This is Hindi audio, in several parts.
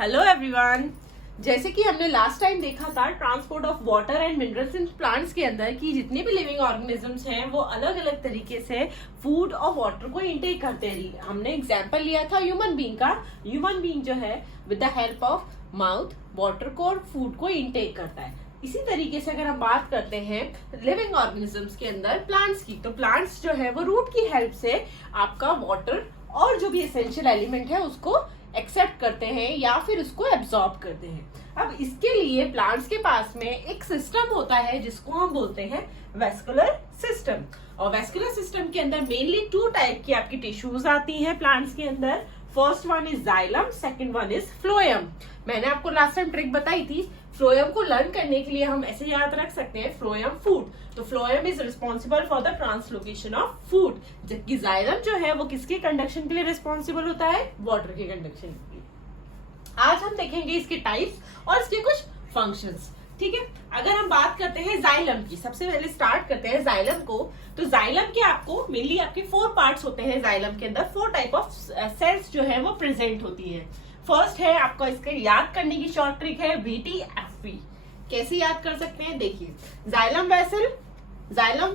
Hello everyone. जैसे कि हमने लास्ट टाइम देखा था transport of water and minerals in plants के अंदर कि जितने भी लिविंग ऑर्गेनिजम्स हैं वो अलग अलग तरीके से फूड और वाटर को इंटेक करते हैं। हमने एग्जांपल लिया था ह्यूमन बीइंग का। ह्यूमन बीइंग जो है with the help of mouth water को और फूड को इंटेक करता है। इसी तरीके से अगर हम बात करते हैं लिविंग ऑर्गेनिजम्स के अंदर प्लांट्स की, तो प्लांट्स जो है वो रूट की हेल्प से आपका वाटर और जो भी एसेंशियल एलिमेंट है उसको एक्सेप्ट करते हैं या फिर उसको एब्जॉर्ब करते हैं। अब इसके लिए प्लांट्स के पास में एक सिस्टम होता है जिसको हम बोलते हैं वेस्कुलर सिस्टम। और वेस्कुलर सिस्टम के अंदर मेनली टू टाइप की आपकी टिश्यूज आती हैं प्लांट्स के अंदर। First one is xylem, second one is phloem. मैंने आपको लास्ट टाइम ट्रिक बताई थी। फ्लोएम को लर्न करने के लिए हम ऐसे याद रख सकते हैं फ्लोएम फूड, तो phloem is responsible for the translocation of food, जबकि जाइलम जो है वो किसके कंडक्शन के लिए रिस्पॉन्सिबल होता है? वाटर के कंडक्शन के लिए। आज हम देखेंगे इसके टाइप्स और इसके कुछ फंक्शंस। ठीक है, अगर हम बात करते हैं जाइलम की, सबसे पहले स्टार्ट करते हैं जाइलम को। तो जाइलम के आपको मेनली आपके 4 पार्ट्स होते हैं। जाइलम के अंदर 4 टाइप ऑफ सेल्स जो है वो प्रेजेंट होती है। फर्स्ट है आपका इसके याद करने की शॉर्ट ट्रिक है VTFP। कैसे याद कर सकते हैं? देखिए, xylem vessel, xylem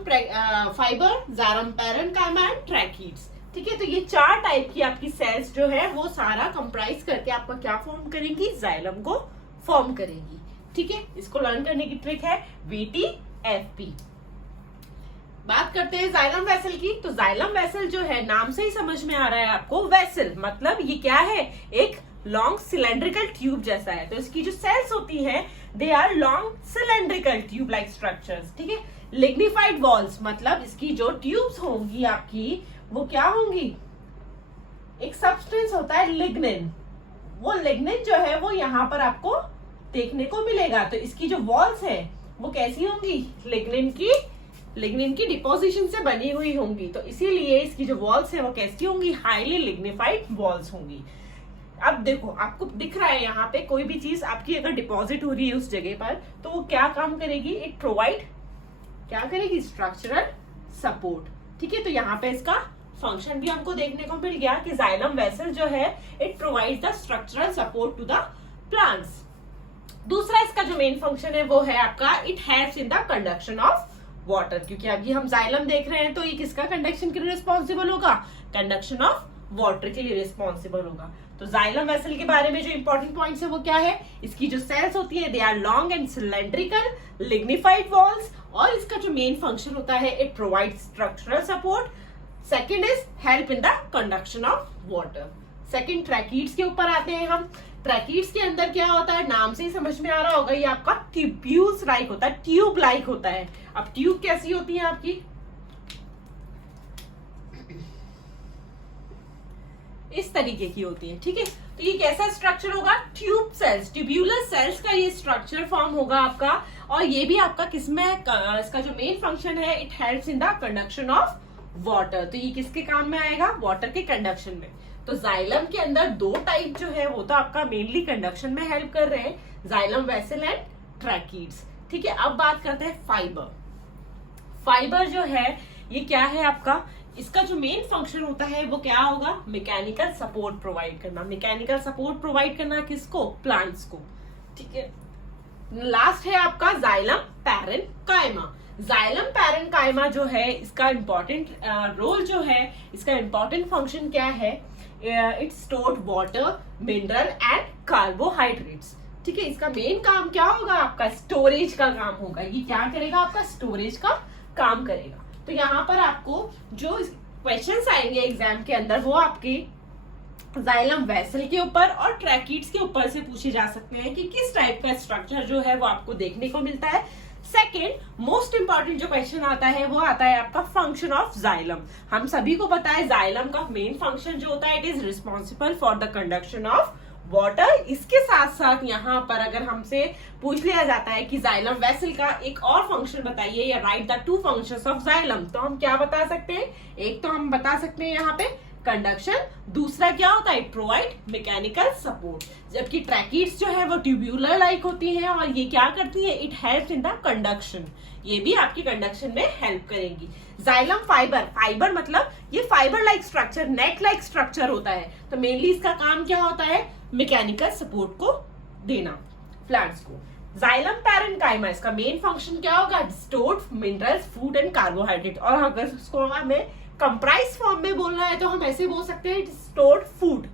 fibre, xylem parenchyma and tracheids. ठीक है, तो ये 4 टाइप की आपकी सेल्स जो है वो सारा कंप्राइज करके आपका क्या फॉर्म करेंगी? जाइलम को फॉर्म करेंगी। ठीक है, इसको लर्न करने की ट्रिक है VTFP। बात करते हैं जाइलम वेसल की। तो जाइलम वेसल जो है नाम से ही समझ में आ रहा है आपको, वेसल मतलब ये क्या है? एक लॉन्ग सिलेंड्रिकल ट्यूब जैसा है। तो इसकी जो सेल्स होती है they are long cylindrical tube like structures. ठीक है, लिग्निफाइड वॉल्स मतलब इसकी जो ट्यूब्स होंगी आपकी वो क्या होंगी? एक सब्सटेंस होता है लिग्निन, वो लिग्निन जो है वो यहाँ पर आपको देखने को मिलेगा। तो इसकी जो वॉल्स है वो कैसी होंगी? लिग्निन की डिपोजिशन से बनी हुई होंगी। तो इसीलिए इसकी जो वॉल्स है वो कैसी होंगी? हाईली लिग्निफाइड वॉल्स होंगी। अब देखो, आपको दिख रहा है यहाँ पे कोई भी चीज आपकी अगर डिपॉजिट हो रही है उस जगह पर, तो वो क्या काम करेगी? इट प्रोवाइड क्या करेगी? Structural support. ठीक है, तो यहाँ पे इसका फंक्शन भी हमको देखने को मिल गया कि जाइलम वेसल जो है it provides the structural support to the plants. दूसरा इसका जो मेन फंक्शन है वो है आपका it helps in the conduction of water. क्योंकि अभी हम जाइलम देख रहे हैं तो ये किसका कंडक्शन के लिए रिस्पॉन्सिबल होगा? कंडक्शन ऑफ वाटर के लिए रिस्पॉन्सिबल होगा। तो जाइलम वेसल के बारे में जो इंपॉर्टेंट पॉइंट्स है वो क्या है? इसकी जो सेल्स होती है they are long and cylindrical lignified walls, और इसका जो मेन फंक्शन होता है it provide structural support. Second is help in the conduction of water. Second tracheids के ऊपर आते हैं हम। ट्रैकीड्स के अंदर क्या होता है? नाम से ही समझ में आ रहा होगा, ये आपका ट्यूब्यूल्स लाइक होता है, ट्यूब लाइक होता है। अब ट्यूब कैसी होती है आपकी? इस तरीके की होती है। ठीक है, तो ये कैसा स्ट्रक्चर होगा? ट्यूब सेल्स, ट्यूब्यूलर सेल्स का ये स्ट्रक्चर फॉर्म होगा आपका। और ये भी आपका किसमें? इसका जो मेन फंक्शन है it helps in the conduction of water. तो ये किसके काम में आएगा? वाटर के कंडक्शन में। तो जाइलम के अंदर 2 टाइप जो है वो तो आपका मेनली कंडक्शन में हेल्प कर रहे हैं, जाइलम वेसल एंड ट्रैकीड्स। ठीक है, अब बात करते हैं फाइबर। फाइबर जो है ये क्या है आपका? इसका जो मेन फंक्शन होता है वो क्या होगा? मैकेनिकल सपोर्ट प्रोवाइड करना। मैकेनिकल सपोर्ट प्रोवाइड करना किसको? प्लांट्स को। ठीक है, लास्ट है आपका जाइलम पैरेन्काइमा। जाइलम पैरेन्काइमा जो है इसका इंपॉर्टेंट रोल जो है, इसका इंपॉर्टेंट फंक्शन क्या है? It stored water, mineral and carbohydrates. ठीक है, इसका मेन काम क्या होगा? आपका स्टोरेज का काम होगा। ये क्या करेगा? आपका स्टोरेज का काम करेगा। तो यहाँ पर आपको जो क्वेश्चंस आएंगे एग्जाम के अंदर वो आपके जाइलम वेसल के ऊपर और ट्रैकीड्स के ऊपर से पूछे जा सकते हैं कि किस टाइप का स्ट्रक्चर जो है वो आपको देखने को मिलता है। सेकेंड मोस्ट इंपॉर्टेंट जो क्वेश्चन आता है वो आता है आपका फंक्शन ऑफ जाइलम। हम सभी को पता है जाइलम का मेन फंक्शन जो होता है it is responsible for the conduction of water. इसके साथ साथ यहाँ पर अगर हमसे पूछ लिया जाता है कि जाइलम वेसल का एक और फंक्शन बताइए या right the 2 functions of xylem, तो हम क्या बता सकते हैं? एक तो हम बता सकते हैं यहाँ पे कंडक्शन, दूसरा क्या होता है, इट प्रोवाइड मैकेनिकल सपोर्ट। जबकि ट्रैकीड्स जो है वो ट्यूब्यूलर लाइक होती हैं और ये क्या करती है, it helps in the conduction, ये भी आपकी कंडक्शन में हेल्प करेंगी। जाइलम फाइबर, फाइबर मतलब ये fibre like structure, net like structure होता है, तो मेनली इसका काम क्या होता है, मैकेनिकल सपोर्ट को देना प्लांट्स को। जाइलम पैरेन्काइमा, इसका मेन फंक्शन क्या होगा, stored minerals, food and carbohydrate. और अगर उसको हमें कंप्राइज फॉर्म में बोलना है तो हम ऐसे बोल सकते हैं स्टोर्ड फूड,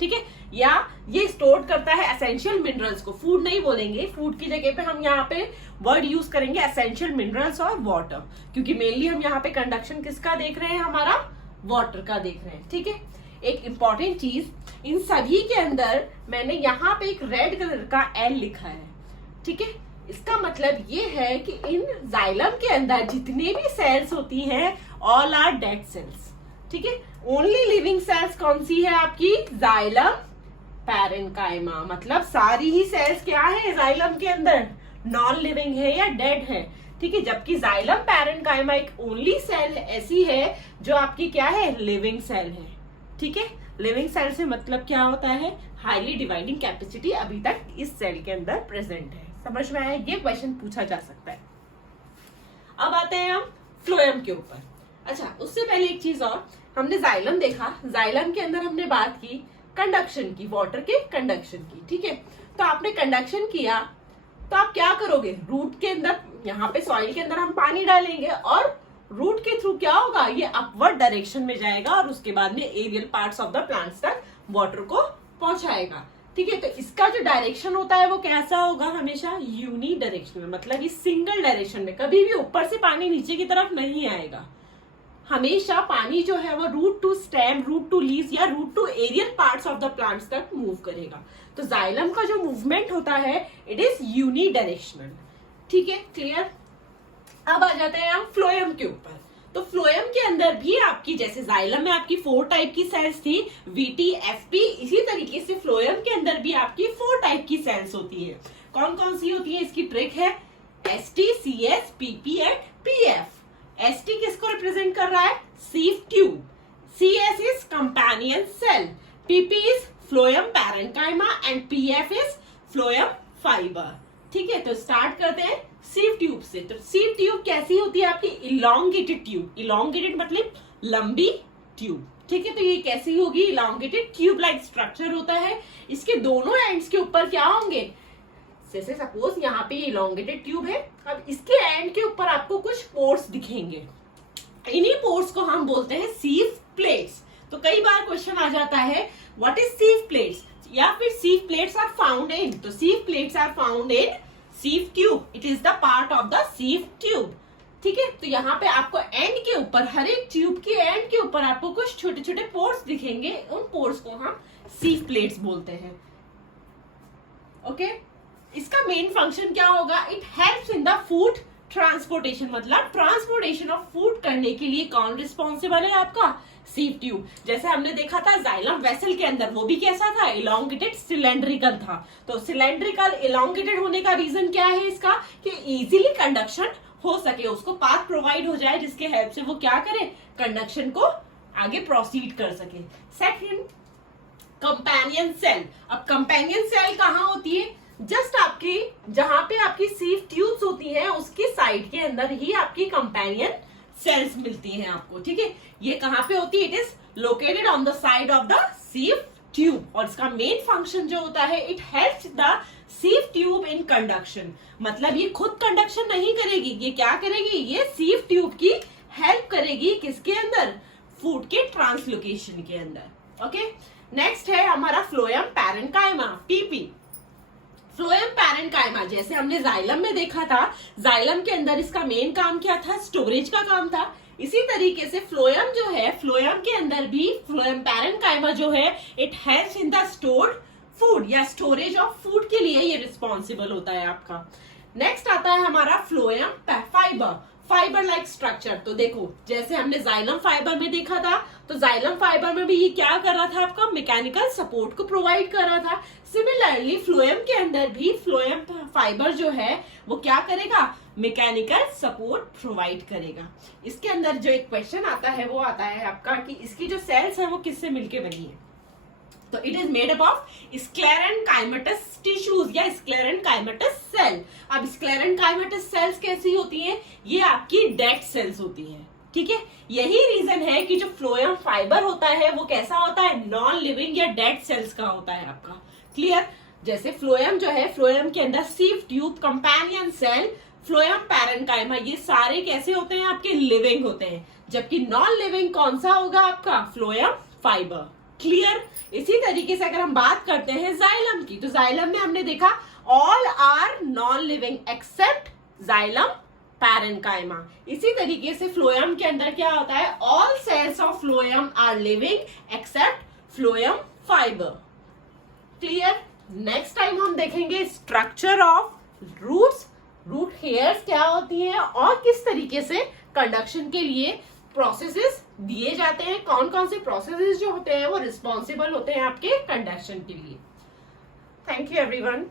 ठीक है, या ये स्टोर करता है एसेंशियल मिनरल्स को। फूड नहीं बोलेंगे, फूड की जगह पे हम यहाँ पे वर्ड यूज करेंगे एसेंशियल मिनरल्स और वाटर, क्योंकि मेनली हम यहाँ पे कंडक्शन किसका देख रहे हैं, हमारा वाटर का देख रहे हैं, ठीक है। एक इंपॉर्टेंट चीज, इन सभी के अंदर मैंने यहाँ पे एक रेड कलर का एल लिखा है, ठीक है। इसका मतलब ये है कि इन जाइलम के अंदर जितने भी सेल्स होती हैं ऑल आर डेड सेल्स, ठीक है। ओनली लिविंग सेल्स कौन सी है आपकी, जाइलम पैरेन्काइमा, मतलब सारी ही सेल्स क्या है जाइलम के अंदर, नॉन लिविंग है या डेड है, ठीक है। जबकि जाइलम पैरेन्काइमा एक ओनली सेल ऐसी है जो आपकी क्या है, लिविंग सेल है, ठीक है। लिविंग सेल से मतलब क्या होता है, हाईली डिवाइडिंग कैपेसिटी अभी तक इस सेल के अंदर प्रेजेंट है। समझ में आया, ये क्वेश्चन पूछा जा सकता है। अब आते हैं हम फ्लोएम के ऊपर। अच्छा, उससे पहले एक चीज और, हमने जाइलम देखा, जाइलम के अंदर हमने बात की कंडक्शन की, वाटर के कंडक्शन की, ठीक है। तो आपने कंडक्शन किया तो आप क्या करोगे, रूट के अंदर, यहाँ पे सॉइल के अंदर हम पानी डालेंगे और रूट के थ्रू क्या होगा, ये अपवर्ड डायरेक्शन में जाएगा और उसके बाद में aerial parts of the plants तक वाटर को पहुंचाएगा, ठीक है। तो इसका जो डायरेक्शन होता है वो कैसा होगा, हमेशा यूनी डायरेक्शन में, मतलब ये सिंगल डायरेक्शन में, कभी भी ऊपर से पानी नीचे की तरफ नहीं आएगा। हमेशा पानी जो है वो root to stem, root to leaves या root to aerial parts of the plants तक मूव करेगा। तो जाइलम का जो मूवमेंट होता है इट इज यूनी डायरेक्शनल, ठीक है, क्लियर। अब आ जाते हैं हम फ्लोएम के ऊपर। तो फ्लोएम के अंदर भी आपकी, जैसे जाइलम में आपकी 4 टाइप की सेल्स थी, वीटी, एफपी, इसी तरीके से फ्लोएम के अंदर भी आपकी 4 टाइप की सेल्स होती है। कौन कौन सी होती है, इसकी ट्रिक है, ST, CS, PP and PF. ST किसको रिप्रेजेंट कर रहा है, sieve tube, CS is companion cell, PP is phloem parenchyma and PF is phloem fibre, ठीक है। तो स्टार्ट करते हैं सीव ट्यूब से। तो सीव ट्यूब कैसी होती है आपकी, इलॉन्गेटेड ट्यूब, इलॉन्गेटेड मतलब लंबी ट्यूब, ठीक है। तो ये कैसी होगी, इलॉन्गेटेड ट्यूब लाइक स्ट्रक्चर होता है। इसके दोनों एंड्स के ऊपर क्या होंगे, जैसे सपोज यहाँ पे इलॉन्गेटेड ट्यूब है, अब इसके एंड के ऊपर आपको कुछ पोर्स दिखेंगे, इन्हीं पोर्स को हम बोलते हैं सीव प्लेट्स। तो कई बार क्वेश्चन आ जाता है व्हाट इज सीव प्लेट्स, या फिर sieve plates are found in, तो sieve plates are found in sieve tube, it is the part of the sieve tube, ठीक है। तो यहाँ पे आपको एंड के ऊपर, हर एक ट्यूब के एंड के ऊपर आपको कुछ छोटे छोटे पोर्स दिखेंगे, उन पोर्स को हम सीव प्लेट्स बोलते हैं, ओके। इसका मेन फंक्शन क्या होगा, it helps in the food transportation, मतलब ट्रांसपोर्टेशन ऑफ फूड करने के लिए कौन रिस्पॉन्सिबल है, आपका सीव ट्यूब। जैसे हमने देखा था जाइलम वेसल के अंदर, वो भी कैसा था, इलॉन्गेटेड सिलेंड्रिकल था। तो सिलेंड्रिकल इलॉन्गेटेड होने का रीजन क्या है इसका, कि इजीली कंडक्शन हो सके, उसको पाथ प्रोवाइड हो जाए जिसके हेल्प से वो क्या करे, कंडक्शन को आगे प्रोसीड कर सके। Second, companion cell. अब कंपेनियन सेल कहाँ होती है, जस्ट आपकी जहां पे आपकी सीव ट्यूब्स होती है उसकी साइड के अंदर ही आपकी कंपेनियन सेल्स मिलती हैं आपको, ठीक है। ये कहां पे होती है, it is located on the side of the sieve tube, और इसका मेन फंक्शन जो होता है, it helps the sieve tube in conduction, मतलब ये खुद कंडक्शन नहीं करेगी, ये क्या करेगी, ये सीव ट्यूब की हेल्प करेगी, किसके अंदर, फूड के ट्रांसलोकेशन के अंदर, ओके। नेक्स्ट है हमारा phloem parenchyma, PP. Phloem parenchyma जैसे हमने जाइलम में देखा था, जाइलम के अंदर इसका मेन काम क्या था, स्टोरेज का काम था। इसी तरीके से फ्लोएम जो है, फ्लोएम के अंदर भी फ्लोएम पैरेन्काइमा जो है, it helps in the stored food या स्टोरेज ऑफ फूड के लिए ये रिस्पॉन्सिबल होता है आपका। नेक्स्ट आता है हमारा phloem fibre, fibre like structure. तो देखो जैसे हमने जाइलम फाइबर में देखा था, तो जाइलम फाइबर में भी ये क्या कर रहा था, आपका मैकेनिकल सपोर्ट को प्रोवाइड कर रहा था। सिमिलरली फ्लोएम के अंदर भी फ्लोएम फाइबर जो है वो क्या करेगा, मैकेनिकल सपोर्ट प्रोवाइड करेगा। इसके अंदर जो एक क्वेश्चन आता है वो आता है आपका कि इसकी जो सेल्स है वो किससे मिलके बनी है। तो it is made up of sclerenchymatous tissues या स्क्लेरेनकाइमेटस सेल। अब स्क्लेरेनकाइमेटस सेल्स कैसी होती हैं? ये आपकी डेड सेल्स होती हैं, ठीक है। यही रीजन है कि जो फ्लोएम फाइबर होता है वो कैसा होता है? नॉन लिविंग या डेड सेल्स का होता है आपका। क्लियर? जैसे फ्लोएम जो है, फ्लोएम के अंदर sieve tube, companion cell, phloem parenchyma, ये सारे कैसे होते हैं? आपके लिविंग होते हैं। जबकि नॉन लिविंग कौन सा होगा आपका? Phloem fibre. क्लियर? इसी तरीके से अगर हम बात करते हैं जाइलम की, तो जाइलम में हमने देखा all are non living except xylem parenchyma. इसी तरीके से फ्लोएम के अंदर क्या होता है? All cells of phloem are living except phloem fibre. Clear? Next time हम देखेंगे structure of roots, root hairs क्या होती हैं और किस तरीके से कंडक्शन के लिए प्रोसेसेस दिए जाते हैं, कौन कौन से प्रोसेसेस जो होते हैं वो रिस्पॉन्सिबल होते हैं आपके कंडक्शन के लिए। Thank you everyone.